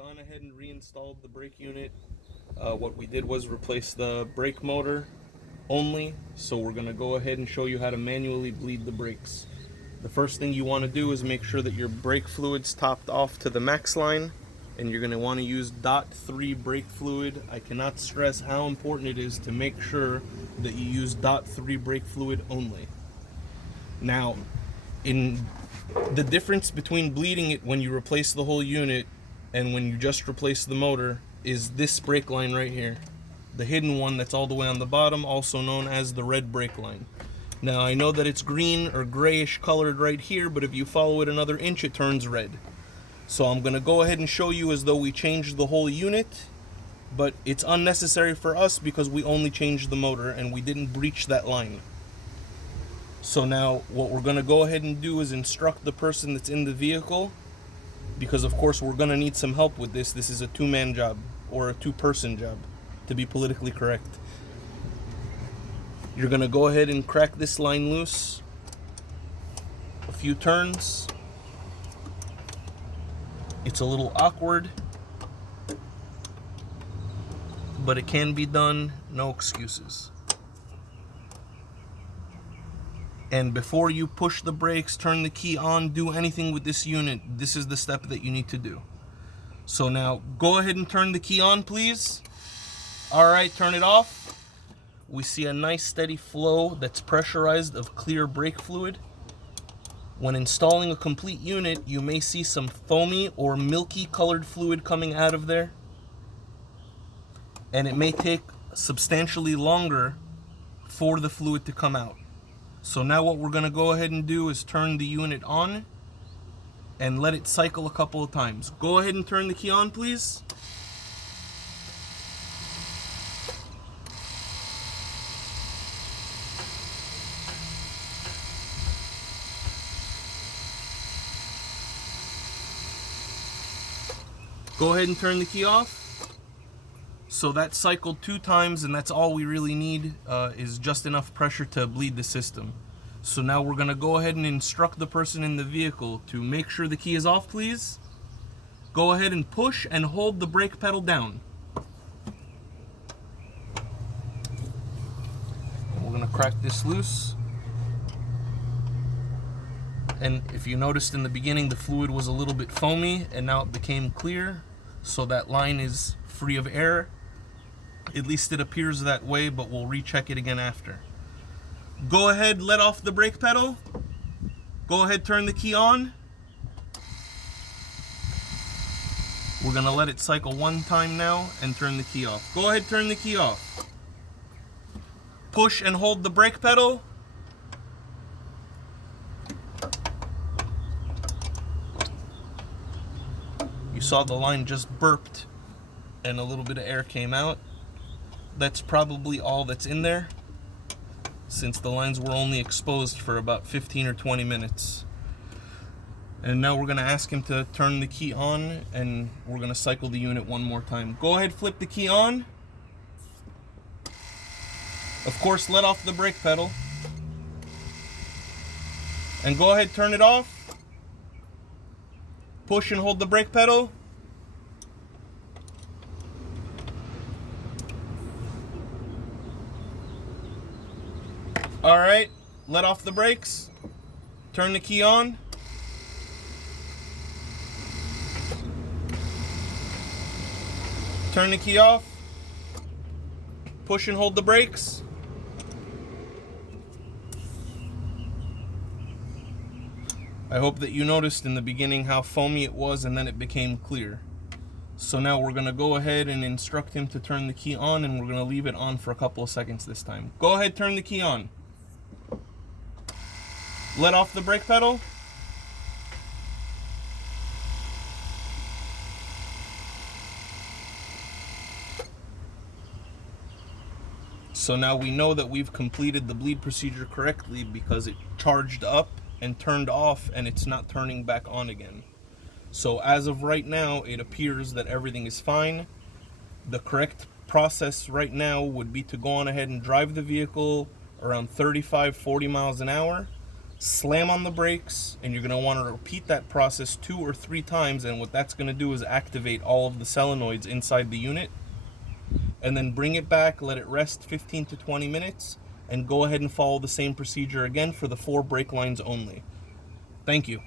gone ahead and reinstalled the brake unit. What we did was replace the brake motor only, so we're going to go ahead and show you how to manually bleed the brakes. The first thing you want to do is make sure that your brake fluid's topped off to the max line, and you're going to want to use .3 brake fluid. I cannot stress how important it is to make sure that you use .3 brake fluid only. Now, in the difference between bleeding it when you replace the whole unit and when you just replace the motor is this brake line right here. The hidden one that's all the way on the bottom, also known as the red brake line. Now I know that it's green or grayish colored right here, but if you follow it another inch it turns red. So I'm going to go ahead and show you as though we changed the whole unit, but it's unnecessary for us because we only changed the motor and we didn't breach that line. So now what we're going to go ahead and do is instruct the person that's in the vehicle, because of course we're going to need some help with this. This is a two-man job, or a two-person job, to be politically correct. You're going to go ahead and crack this line loose a few turns. It's a little awkward, but it can be done, no excuses. And before you push the brakes, turn the key on, do anything with this unit, this is the step that you need to do. So now, go ahead and turn the key on, please. Alright, turn it off. We see a nice steady flow that's pressurized of clear brake fluid. When installing a complete unit, you may see some foamy or milky colored fluid coming out of there. And it may take substantially longer for the fluid to come out. So now what we're going to go ahead and do is turn the unit on and let it cycle a couple of times. Go ahead and turn the key on, please. Go ahead and turn the key off. So that cycled 2 times, and that's all we really need, is just enough pressure to bleed the system. So now we're going to go ahead and instruct the person in the vehicle to make sure the key is off, please. Go ahead and push and hold the brake pedal down. And we're going to crack this loose. And if you noticed in the beginning, the fluid was a little bit foamy, and now it became clear. So that line is free of air. At least it appears that way, but we'll recheck it again after. Go ahead, let off the brake pedal. Go ahead, turn the key on. We're gonna let it cycle 1 time now and turn the key off. Go ahead, turn the key off. Push and hold the brake pedal. You saw the line just burped and a little bit of air came out. That's probably all that's in there, since the lines were only exposed for about 15 or 20 minutes. And now we're going to ask him to turn the key on, and we're going to cycle the unit 1 more time. Go ahead, flip the key on. Of course, let off the brake pedal. And go ahead, turn it off. Push and hold the brake pedal. Alright, let off the brakes. Turn the key on. Turn the key off. Push and hold the brakes. I hope that you noticed in the beginning how foamy it was and then it became clear. So now we're going to go ahead and instruct him to turn the key on, and we're going to leave it on for a couple of seconds this time. Go ahead, turn the key on. Let off the brake pedal. So now we know that we've completed the bleed procedure correctly because it charged up and turned off, and it's not turning back on again. So as of right now, it appears that everything is fine. The correct process right now would be to go on ahead and drive the vehicle around 35-40 miles an hour. slam on the brakes, and you're going to want to repeat that process 2 or 3 times, and what that's going to do is activate all of the solenoids inside the unit. And then bring it back, let it rest 15 to 20 minutes, and go ahead and follow the same procedure again for the 4 brake lines only. Thank you.